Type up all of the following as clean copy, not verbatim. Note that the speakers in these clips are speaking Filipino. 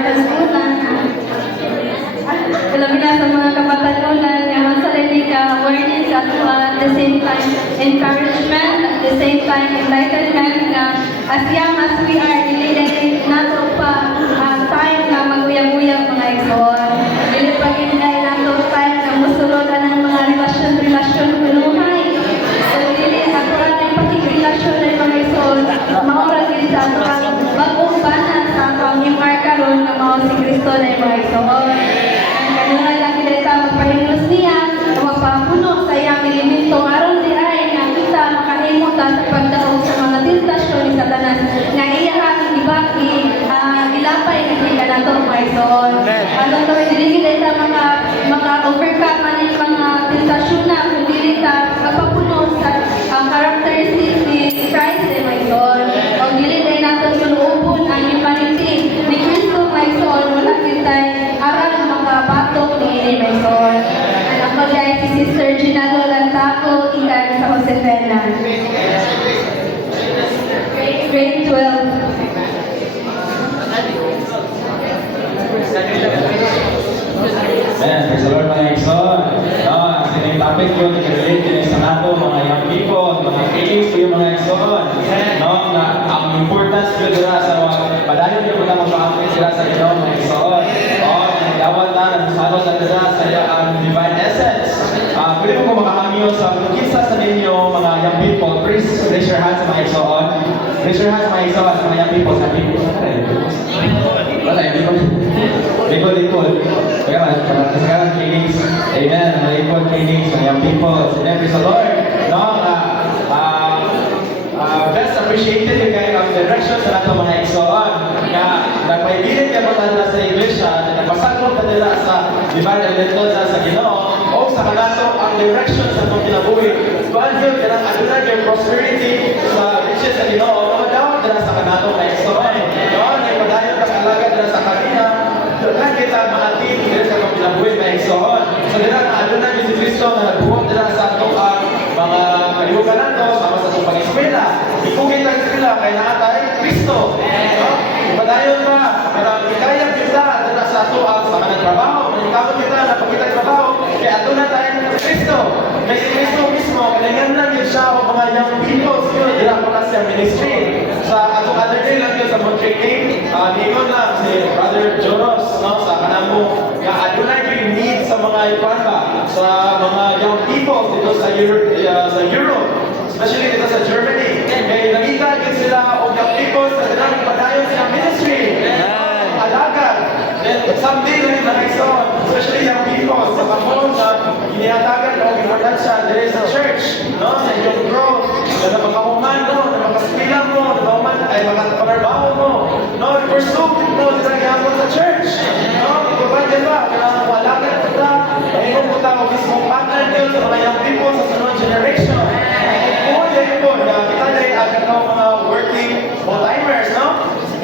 kabataan-unan. Alam na sa mga kabataan-unan, nga sa ka awareness at the same time encouragement, at the same time enlightenment nga as young as we are, dili nato pa time na maguyang-uyang mga igsoon. Dili pa ginay nato time na musulod ng mga relasyon pinuhay. So dili ato ang pakikrelasyon ng mga igsoon, maura din sa ato ang bagong banat sa ato ang imar karon nga mao si Kristo na mga igsoon. Ang kanunay lang kita magpahinos niya, mapapuno sa iyang elemento aron di ay nga kita makahimo ta sa pagdaog sa mga tentasyon ni Satanas nga iyang ilapay ni kanato mga igsoon. Aron to dili kita maka-overcome ani mga tentasyon na kung dili ta mapapuno sa characteristics ni Christ mga igsoon. O dili tay nato suluubon ang humanity ni Kristo mga igsoon, wala kitay aral makabatok ni mga igsoon. Ako dahil si Sister Ginado Lantako, ikan sa Josefina. Grade 12. Amen. Praise the Lord mga igsoon. Ang topic yun, i-relate din sa nato mga young people, mga feelings yung mga igsoon. Na ang importance yun nila sa mga padayon yung mga magpahamay sila sa inyo mga igsoon. Nagawad na, nagsalot na nila sa ang divine essence. Pwede mo makahamyo sa kinsa sa ninyo mga young people. Please raise your hands sa mga igsoon. Raise your hands sa mga igsoon sa mga young people. Sa people. Wala, likod. Sekarang Phoenix. Amen. Likod Phoenix, mga young people. Amen. Praise the Lord. Best appreciated yung kayo ang direction sa nato mga igsoon. Nagpaibilin ka mo nila sa iglesia, nagpasaklong ka nila sa divine elemental sa Ginoo, o sa kanato ang direction sa itong kinabuhi. Kuhan yun, ganang adunan yung prosperity sa riches sa Ginoo, o daw nila sa kanato mga igsoon. Noon, ay padayon ka kalaga nila sa kanina, doon kita maatin nila sa itong kinabuhi mga igsoon. So nila, adunan yung si Kristo na nagbuhot nila sa itong mga kalihugan nato, sama sa itong pag-eskwela. Ikugit ang eskwela, kaya nakatay Kristo. Padayon ka, para ikayang kita na sa ato sa mga trabaho, manikawag kita na pagkita trabaho, kaya ato na tayo ng Kristo. Kaya si Kristo mismo, kailangan lang yun siya o mga young people, yun, dirako na siya ministry. Sa atong other day lang yun sa Montreal, ningon lang si Brother Joros, sa kanamo, na ano na yung need sa mga ipanba, sa mga young people dito sa Europe, especially dito sa Germany. Kaya nakita din sila o young people sa silang padayon sa ministry. Alagad. Then someday rin na igsoon, especially young people, sa kamon na inihatagan o importansya there is a church, sa inyong growth, na makahuman mo, na makaspilang mo, na makahuman ay makapanarbaho mo, pursue mo sa gagawin sa church. Ipabadya ba, kailangan mo alagad kita, mahimong mo tao mismong partner nyo sa mga young people sa sunod generation. Kita dari agad ng mga working full-timers,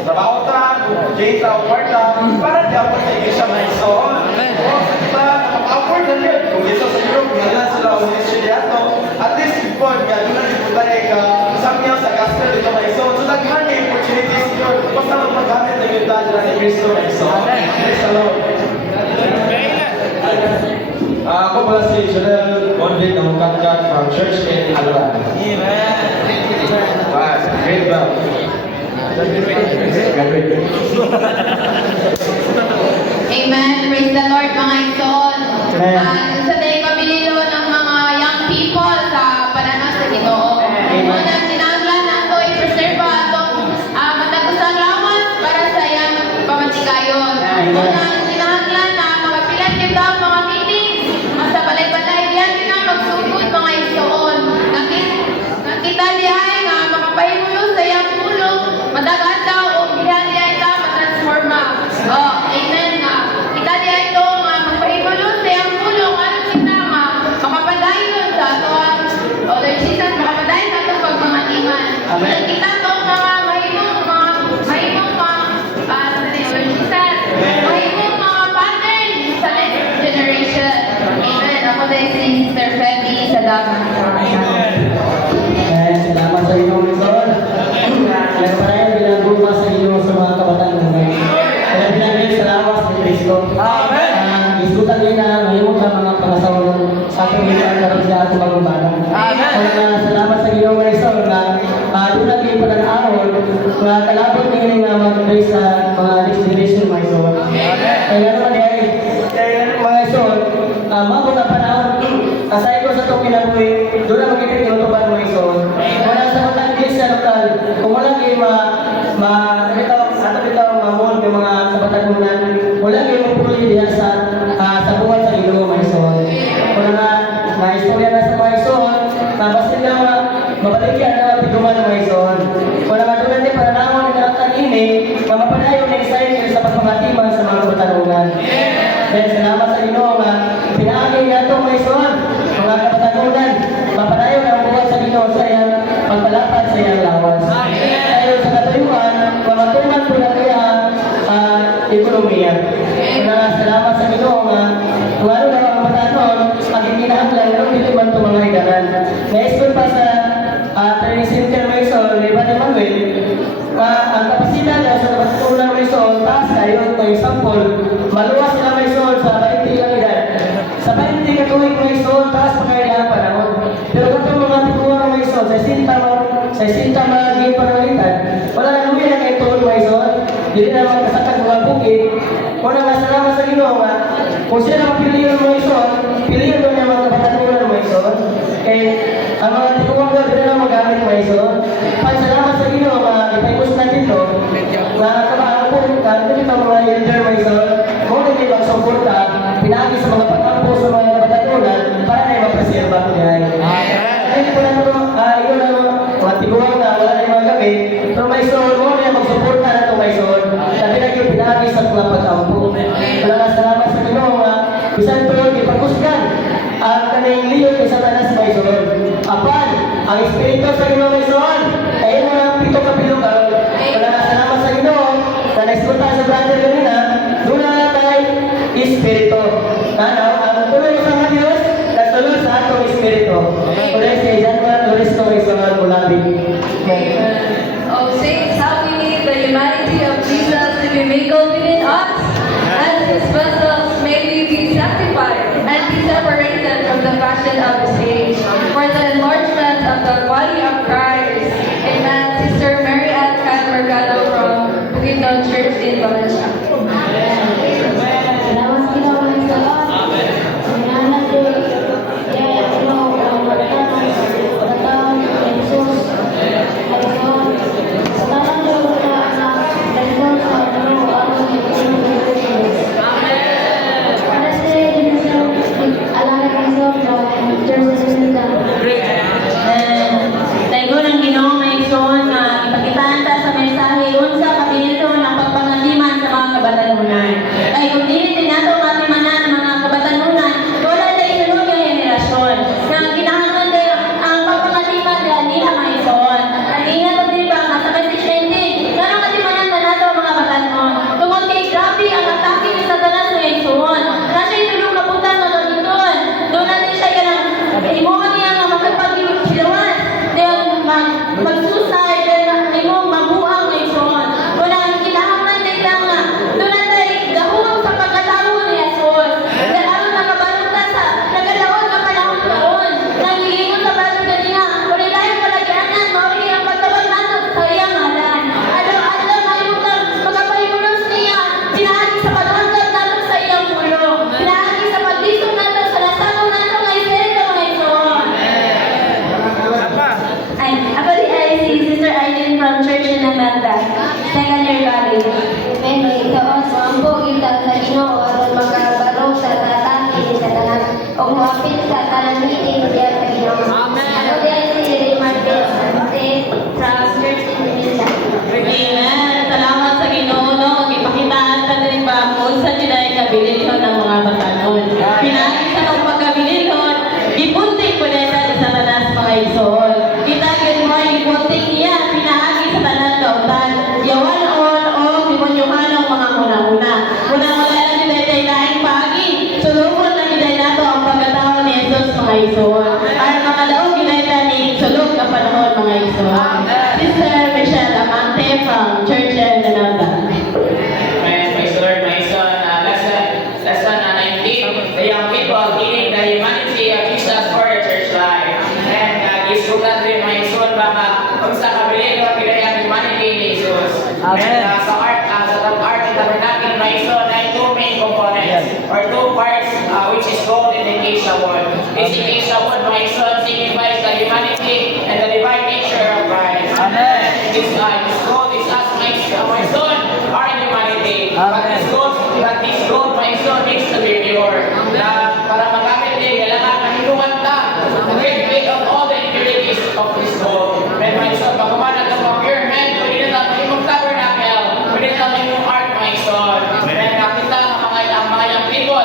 trabaho ta, day ta, kwarta, para di ako sa iglesia na igsoon. Kita, nakaka-afford na yun. Kung dito sa Europe, ngayon sila o ministryato, at least before, doon na dito tayo isang niya sa gospel dito na igsoon. So, nagman yung opportunities yun. Basta mag-magamit na yung dahil na Cristo na igsoon. Praise the Lord. Ako pala si Janelle Mondin ng Mukatkat from Church in Alora. Great bell. Amen. Praise the Lord mga igsoon. Sa day pabililo ng mga young people sa pananaw sa Ginoo. Unang sinanglan nato i-preserve atong matagusang lawas para sa iyang pamatigayon. Unang sinanglan na mga pilat kita mga meetings sa balay-balay diyan kita magsugod mga igsoon. Nakita diay nga makapahimulo sa iyang tulong, madagan daw o diyan ta matransforma. Amen nga. Kita diay ito nga magpahimulo sa iyang tulong aron kita nga makapadayon sa atoang Lord Jesus, makapadayon sa atong pagmamatiman. Amen. Kita to mga mahimong Lord Jesus, mahimong mga pattern sa next generation. Amen. Ako din si Sister Feby sa daman. Salamat sa inyo, Lord. Nagparayan bilang guma sa inyo sa mga kabataan mo. Kaya bilang pag-ahon, nga kalabot ngayon nga mag-pray sa mga next generation mga ison. Kaya naman kaya mga ison, mabot ang panahon, asay ko sa itong kinabuhi, doon na magiging tinutupan mga ison. Wala sa mga iglesia lokal, kung wala kayo mamon ng mga kabatagunan, wala kayo mapuli diya sa buwan sa ilo mga ison. Wala na istorya na sa mga ison, tapos sila mabaligyan na pituman mga ison. Wala nga doon natin para naman na kanini, mamapanayo na excited sa pagpamatiman sa mga kabatagunan. Kaya salamat sa Ginoo nga pinaagay nato mga ison, mga kabatagunan, mapanayo na ang buwan sa Ginoo sa iyang pagpalapad sa iyang lawas. Tayo sa katayuan, mamatungan po na kaya ekonomiya. Kaya salamat sa Ginoo nga kung ano na mga matanon, maging kinahanglan ng piliman ito mga higaran. Na-explain pa sa training center mga ison, Liban Emmanuel, ang kapasidad na sa kapatulan mga ison, taas kayo, ito yung sample, maluwas sila mga ison sa 20 lang edad. Sa 20 katuwing mga ison, taas pa kayo lang panahon. Pero kung mga tikuha mga ison, sa sinta mga gay panalitan, wala na luwi na kayo tuon mga ison, hindi na mga kasakag mga bukid. Kung nga salamat sa Ginoo nga, kung sila na mapilihan mga ison, pilihan doon yung mga kapatulan mga ison. Kaya ang mga tikuha nga, hindi na magamit mga ison. Pagsalamat sa Ginoo nga, ipayos natin ito, nga kabahan po, ito mga elder mga ison, kung hindi magsuporta, pinagi sa mga pag-ampo sa mga kapatulan, para na yung mapreserva ko niya. Hindi po na ito, yun ang mga tiguan na wala na yung mga gabi, pero may ison, mo na yung magsuporta na ito may ison, sabi na yung pinagi sa mga pag-ampo. Wala na salamat sa Ginoo nga, bisan po yung ipagkusgan, ang kanayang liyo kay Satanas may ison. Apan, ang Espiritu sa Ginoo may ison, kaya mo na pito kapilo ka, wala na salamat sa Ginoo, na naiskuta sa brother kanina, doon na tayo Espiritu. Ang tuloy sa mga Diyos, nagsulod sa atong Espiritu. Kaya si Jan Flores ko may ison ang mulabi. Oh, saints, how we need the humanity of Jesus to be mingled within us. As His vessels, may we be sanctified and be separated from the fashion of this age, for the enlargement of the body of Christ. Amen. Sister Mary Ann Mercado from Bukidnon Church in Valencia. Salamat sa Ginoo mga ison. Salamat din. Kaya Ginoo ang magtatang Jesus. Alison. Salamat din sa anak. Alison sa Ginoo ang para sa Ginoo alaga ng Ginoo ng Church sa Sinita. Tayo ng Ginoo may ison na ipakitaan ta sa mensahe unsa kapinito ng pagpangandiman sa mga kabatanunan. Kaya kung dili nato matimanan ang mga kabatanunan, wala na isunod yung henerasyon. Nang kinahanglan din ang pagpangandiman nila may ison. Ang ingat din ba nga sa presidente, ngano matimanan na nato ang mga batanon. Tungod kay grabe ang atake ni Satanas sa ison. Na siya itulong kaputan na doon. Doon natin siya kanang imuha niya nga magpagpagsilawan. Mag-suicide na imong mabuang na ison. Wala ang kinahanglan din lang nga. Doon natin gahong sa pagkatao ni Jesus. Dahil ang nakabalota sa nagalaon na panahon taon. Nangilingon sa bago kanina. Kung ilayang palagyanan, mawili ang pagtawag natin sa iyang ngalan. Alaw-alaw ngayon lang magkapalimulos niya. Pinahagi sa paghanggat natin sa iyang pulo. Pinahagi sa paglisong natin sa lasanong natin ng Espiritu mga ison. Ay, ako si Sister Aileen from Church in Amanda, second year college. Pero ikaw sa ampo kita sa Ginoo aron makabaro sa tatake sa tanan o muapil sa tanan meeting diya sa Ginoo. Ako diya si Marvel from Church in Manila. Amen. Salamat sa Ginoo no, magipakitaan ta din ba kung sa dinay kabilihon ng mga batanon. Pinagi sa ng pagkabilihon, ipuntik ko neta sa Satanas mga ison. Kita gid mo ipuntik niya pinahagi sa tanan kautan. Yawan on o And sa art, in tabernacle, may ito na two main components or two parts which is gold and the acacia wood. This acacia wood, mga ison, signifies the humanity and the divine nature of Christ. Amen. This gold is as my son are humanity. But this gold, my son, needs to be pure. Na para magamit din, kailangan mahinuan ta. Get rid of all the impurities of this gold. And my son, pag kumanag ang pure hand, pwede na tayo yung tabernacle, pwede na tayo yung art, my son. And nakita ang mga young people,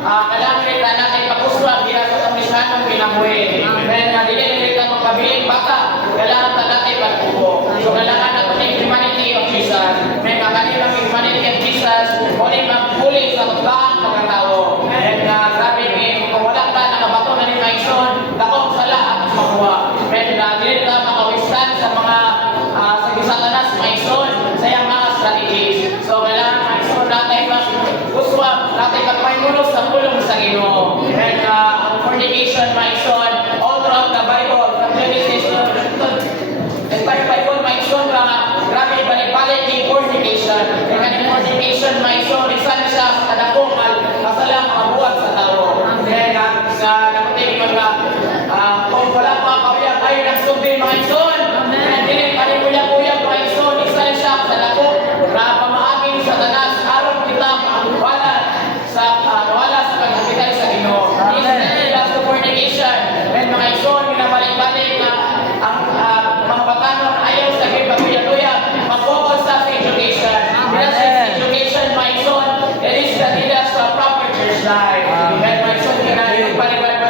kailangan rin na natin pag-uswag, hindi natin ang misyanong pinamuhin. And hindi nila magpabiling bata, kailangan na natin pag-ubo. So kailangan natin yung humanity of Jesus. May kanilang humanity of Jesus, ulit magpuli sa taong pagkatao. And sabi kung wala ka nakabato na ni Maison, dakong sala at makuha. And hindi nila makawistan sa mga sa Satanas, Maison, sa iyang mga strategies. So kailangan Maison natin mag-uswag, natin magpayunos sa pulong sa Ginoo. And ang fornication, Maison, all throughout the Bible, from Genesis to entire Bible, Maison, grabe balik-balik yung fornication. Kaya yung fornication, Maison, isa na siya sa kadakong kasalang mga buwan sa tao. Then, sa nakutin yung kung wala mga kabiyang ay nagsumbi, Maison, and hindi palikuya-kuya, Maison, isa na siya sa dakong na pamaaming sa tanas, araw kita wala sa pagkakitan sa Ginoo. This is the fornication. And mga ison, pinabalik-balik na ang mga batanon ayaw sa pagkuya-kuya, mag-focus sa education. Because education, my son, it is the leaders of proper church life. And my son, balik-balik na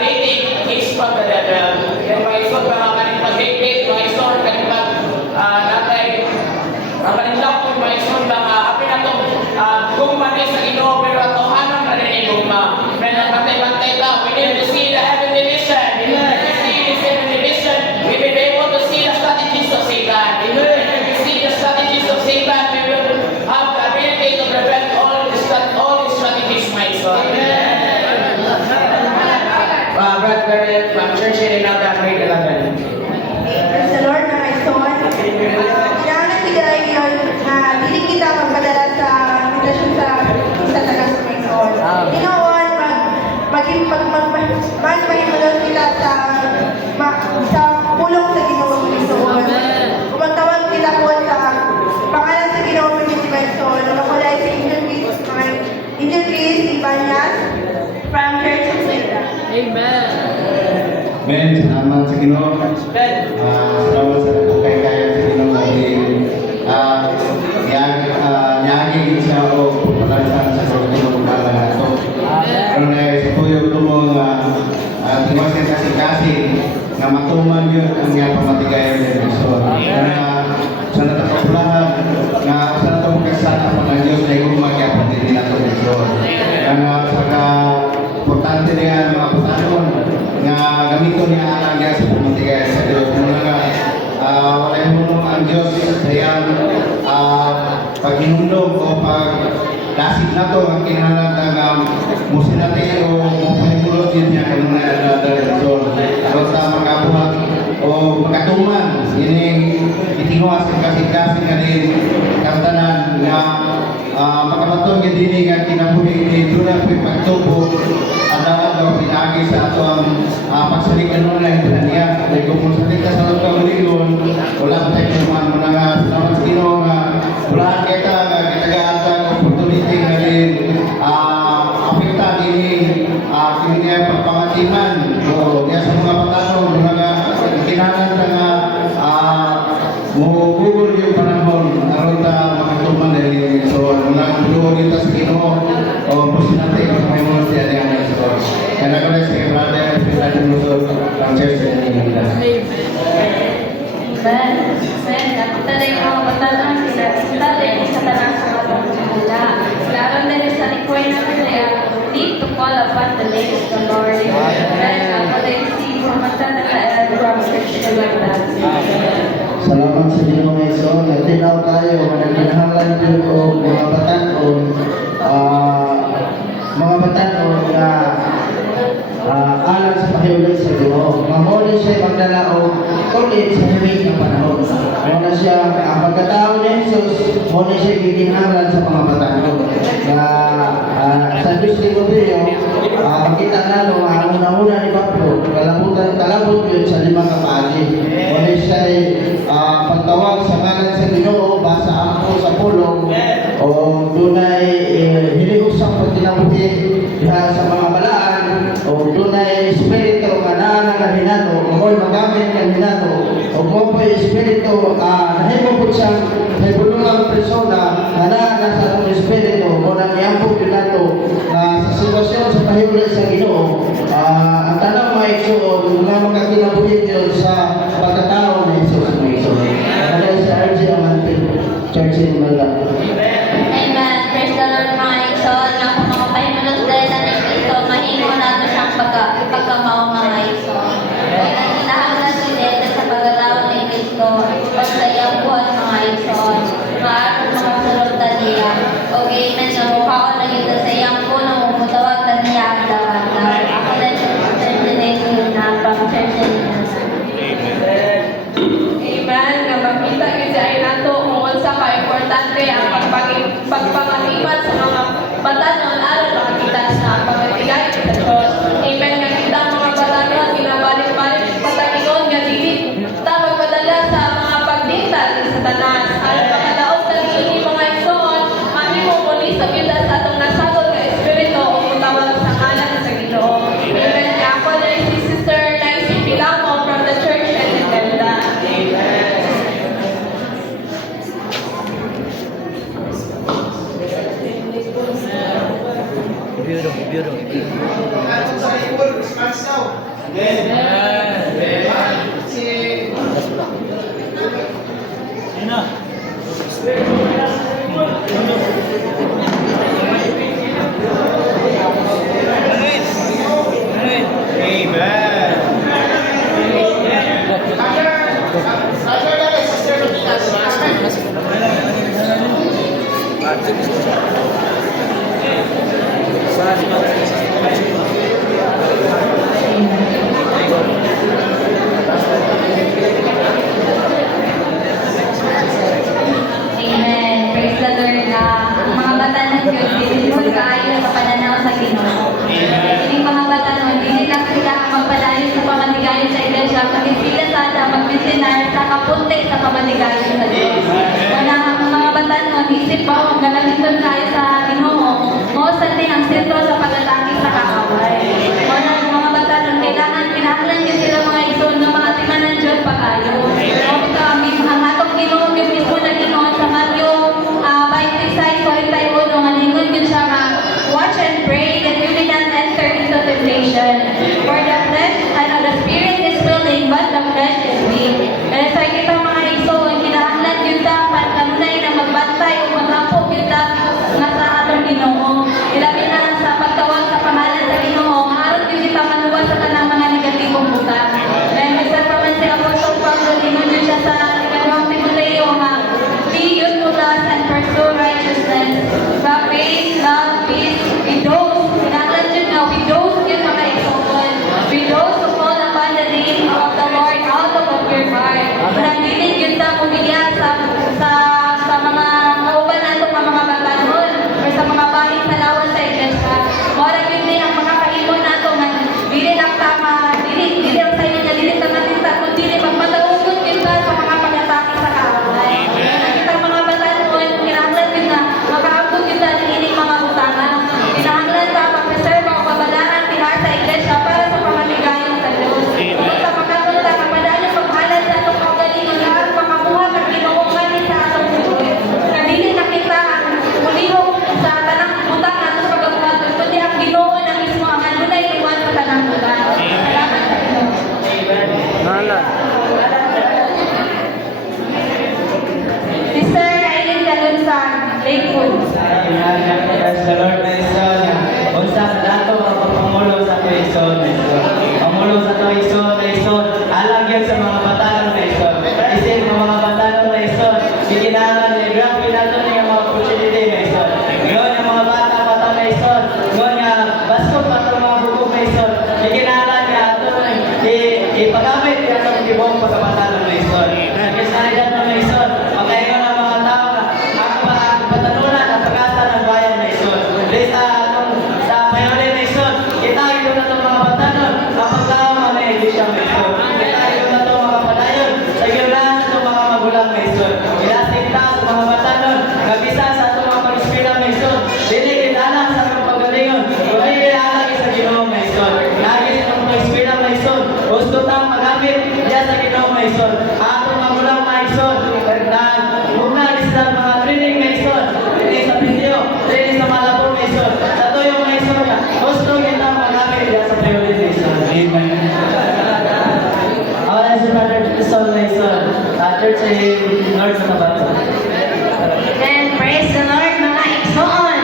dating is from the devil. And my son, mga kaning pag-date, my son, kaning natay, ang kanilak po, my son, mga apin na itong gumani sa Ginoo, pero ito anong narinig guma. And ang bantay-bantay ta, we need to see the heavenly vision. If we see this heavenly vision, we will be able to see the strategies of Satan. If we see the strategies of Satan, we will have the ability to prevent all the strategies, my son. Brother, church in another grade 11. Praise the Lord, mga ison. Kailangan bigay yun na hindi kita magpadala sa invitation sa tagas mga ison. Ginoon, magpahimulos kita sa pulong sa Ginoo mga ison. Kumagtawag kita po sa pangalan sa Ginoo mga ison. Nakakulay si Angel Chris Ibanyas from Church of Satan. Men, salamat sa Ginoo. Salamat sa kaya sa Ginoo niagigit siya o pagkalaan sa Ginoo para nato. Pero na sa tuyo ito mo tiwasin kasi na matuman yun ang nga pamatigayan ng Diyos. Kaya sa natakapulahan na sa natakapulahan pa ng Diyos na gumagyapan din nato ng Diyos. Kaya sa importante niya mga putanon nga gamiton niya ang gas sa pamatigayan sa Diyos. Wala yung ang Diyos sa iyang paghinundog o paglasig na ito ang kinahanglan musin natin o pahimulot yun niya kanong na-direction. Basta makabuhat o makatuman yun itinguas ang kasing-kasing na din kantanan na makabatong yung dinig at kinabuhi ni Dula po yung pagtuboadaw pinagi sa ato ang pagsalikan mo na yung pinaniya. Dahil kung musalit ka sa loob uligon, wala pa tayo naman mo na salamat sa Ginoo nga wala kita kitagaatan opportunity na rin apekta din niya pagpangatiman o niya sa mga patanong mga kinahanglan nga mugugol yung panahon aron ta makatuman dahil so mga tulungan kita sa Ginoo o pusin natin ang may mga siya niya ng Diyos. Kaya ko na si brother Pilad Musol ng Church sa Manila. Amen. Nakita na yung mga batanan, kita rin sa tanang sa mga laro na rin sa likoy natin na need to call upon the name of the Lord. Amen. Ako na yung si batanan na from church like that. Salamat sa Ginoo nga ison. Tinaw tayo nga kinahanglan din o mga batan-on nga alang sa pakiulit sa Ginoo. Mamuli siya magdala o ulit sa himig ng panahon. Ano na siya ang pagkatao muna siya giginharan sa mga batanon. Sa distrito makita na no, ang una-una ni Pablo, kalabot yun sa 5 kapagi. Muna siya pagtawag sa ngalan sa Ginoo, basa ako sa pulong, o dunay hiniusang pagkinabuhi diha sa mga balaan, o dunay espiritu nga naa hinato, o mo'y magamit ng hinato, o mo po espiritu nahimo po siyang nahibulungang persona na naa sa atong espiritu, o nang iambog hinato sa sitwasyon sa pahibulay sa Ginoo. Ang tanang mga igsoon, mga magkakinabuhi yun sa pagkatao na Isus mga igsoon. Ano sa RG Amante, Church in Malda. Amen. Praise the Lord, mga igsoon. Nga kung mga pahimulos dahil na ni Cristo, mahimo nato siyang pagkamao, mga igsoon. Kaya kinahanglan ulit sa pagkatao ni Cristo, paglayang buwan, mga igsoon. Maaari mga sulod niya. Okay, amen. So, mukhaon na yun sa iyang puno, mutawag na niya ang dapat. Ako na siya na pang-church niya. Amen. Nga makita kasi ay nato kung unsa ka importante ang pagpangalipat sa mga batanon aron makakita sa pagtigay sa Diyos. Amen. Nga kita ang mga batanon ginabalik-balik patagingon nga dili ta magpadala sa mga pagdiktat sa Satanas. Aron makadaot sa ini mga igsoon, mahimo muli sa kita sa atong nasagol nga espiritu o mutawag sa ngalan sa Ginoo. Amen. Nga ako na si Sister Naisy Pilamo from the church in Imelda. Amen. Praise the Lord na ang mga batanon yun, hindi kaayo sa pananaw sa Ginoo. Hindi mga batanon, hindi lang sila ang magpadayon sa pamatigayon sa iglesia, kundi sila sana magmisinar sa kapunti sa pamatigayon sa Diyos. Wala ang mga batanon, isip pa kung galamiton kayo sa Ginoo, mo sa ang sentro sa paglataki sa kaaway. Wala ang mga batanon, kinahanglan yun sila mga ison ng mga timanan Diyos pag-ayo. Ang atong Ginoo yung mismo na Ginoo sa Matthew 26:41 ang ingon yun siya nga, watch and pray that you may not enter into temptation. For the flesh, the spirit is willing, but the flesh is weak. Kaya sa kita mga iso, ang kinahanglan yun dapat kanunay na magbantay o maghapok yun nga sa atong Ginoo. Ilabi na sa pagtawag sa pangalan sa Ginoo, maaron yun kita manuwas sa kanang mga negatibong buta. Kaya minsan pa man si Apostol Pablo, ingon yun siya sa ikalawang Timoteo nga, be usefulness and pursue righteousness. The faith, love, peace, with those, kinahanglan yun nga, with those yun mga example. With those who call upon the name of the Lord out of your heart. Nagdinig yun sa pumilya sa mga kauban nato mga batanon or sa mga bahay sa lawan sa iglesia. Mora yun din ang mga kahimon nato nga dili lang tama, dili ang sayo nga dili tama tinta, kundi dili magpataugon kita sa mga pag-atake sa kaaway. Nakita mga batanon, kinahanglan yun na makaabot kita ng ining mga utangan. Kinahanglan ka pag-preserve o pabalaan tihar sa iglesia para sa pamaligayon sa Diyos. Kung sa pagkakunta, kapadaan yung paghalan sa itong kaugalingon lahat, makamuha ng kinuungan sa atong buhay. Na dili nakita ang mulihok sa tanang butang natin sa pagkakuha, kundi ang Ginoo na mismo ang anunay iwan sa tanang butang. Salamat sa Ginoo. Sister Aileen Galunsag, Lakewood. Praise the Lord na ison. Unsa sa dato mga pagpamulo sa ison na ison. Pamulo sa to ison. Alang yan sa mga batanon na ison. Isin mga batanon na ison. Giginahanglan ni grabe nato niya mga opportunity na ison. Ngayon yung mga bata na ison. Ngayon nga baskot pa itong mga bukog na ison. Giginahanglan niya ato ipagamit niya itong ibong pagkabatanon na ison. Kasi na ison. Pagkaingon ang mga tao na Maison. Ilasin ta sa mga batanon, kabisa sa atong mga pag-inspira Maison. Dili kinala sa mga pagalingon, kundi alang sa Ginoo Maison. Lagi sa mga pag-inspira Maison, gusto ta magamit diya sa Ginoo Maison. Atong mga gulang Maison, muna sa mga training Maison, training sa video, training sa Malabo Maison, sa tuyong Maison, gusto kita magamit diya sa priority Maison. Amen. Ako na si Brother Jason Maison, church in North Cotabato. And praise the Lord mga igsoon.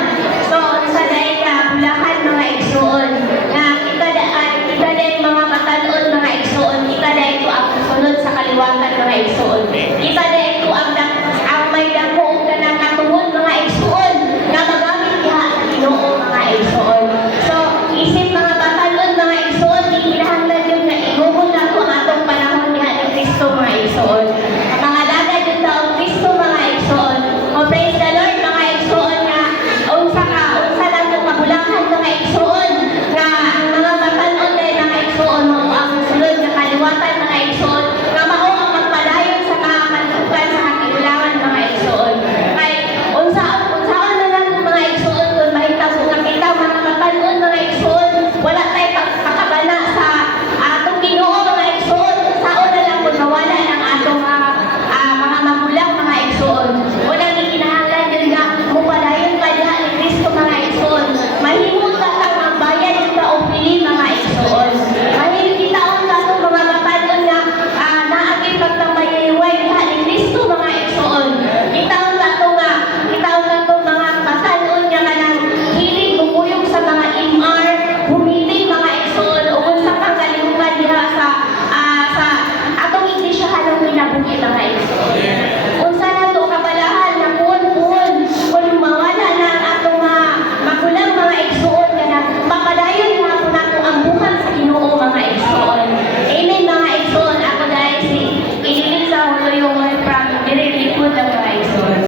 So, sa day ka, bulahan mga igsoon. Na kita day mga matalon mga igsoon. Kita day ko ang sunod sa kaliwatan mga igsoon.